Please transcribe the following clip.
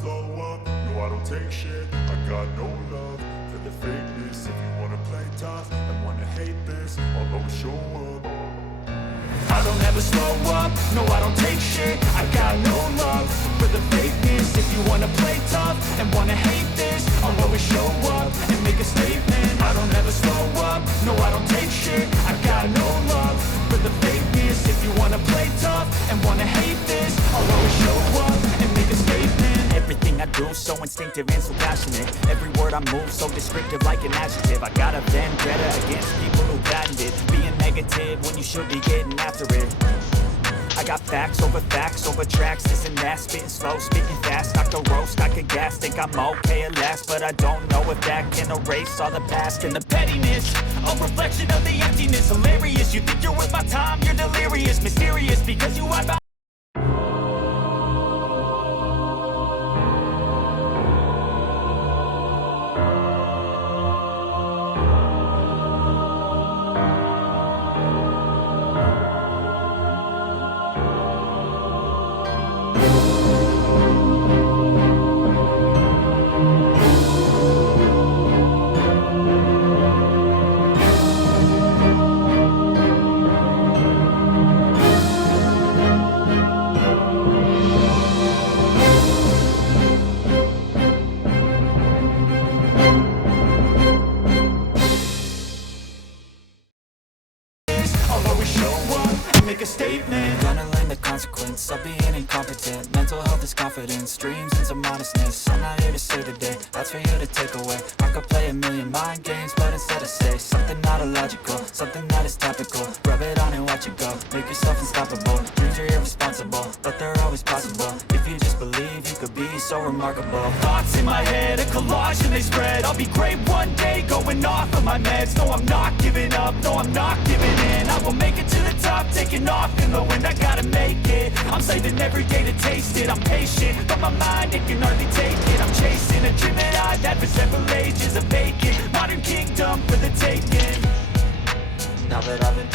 slow up, no I don't take shit. I got no love for the fakeness. If you wanna play tough and wanna hate this, I'll always show up. I don't ever slow up, no I don't take shit. I got no love for the fakeness. If you wanna play tough and wanna hate this, I'll always show up and make a statement. I don't ever slow up, no I don't take shit. I got no love for the fakeness. If you wanna play tough and wanna hate this, I'll always show up and make a statement. Everything I do so instinctive and so passionate. Every word I move so descriptive like an adjective. I got a vendetta against people who patented being negative when you should be getting after it. I got facts over tracks, this and that, spitting slow, speaking fast, I could roast, I could gas, think I'm okay at last, but I don't know if that can erase all the past and the pettiness, a reflection of the emptiness, hilarious, you think you're worth my time, you're delirious, mysterious, because you are make a statement. Gonna learn the consequence of being incompetent. Mental health is confidence, dreams and some honestness. I'm not here to say today, that's for you to take away. I could play a million mind games, but instead I say something not illogical, something that is topical. Rub it on and watch it go, make yourself unstoppable. Dreams are irresponsible, but they're always possible. If you just believe, you could be so remarkable. Thoughts in my head, a collage and they spread. I'll be great one day, going off of my meds. No, I'm not giving up, no, I'm not giving in. I will make it to the top, taking off in the wind, I gotta make it. I'm saving every day to taste it. I'm patient, but my mind, it can hardly take it. I'm chasing a dream that I've had for several ages, a vacant modern kingdom for the taking. Now that I've been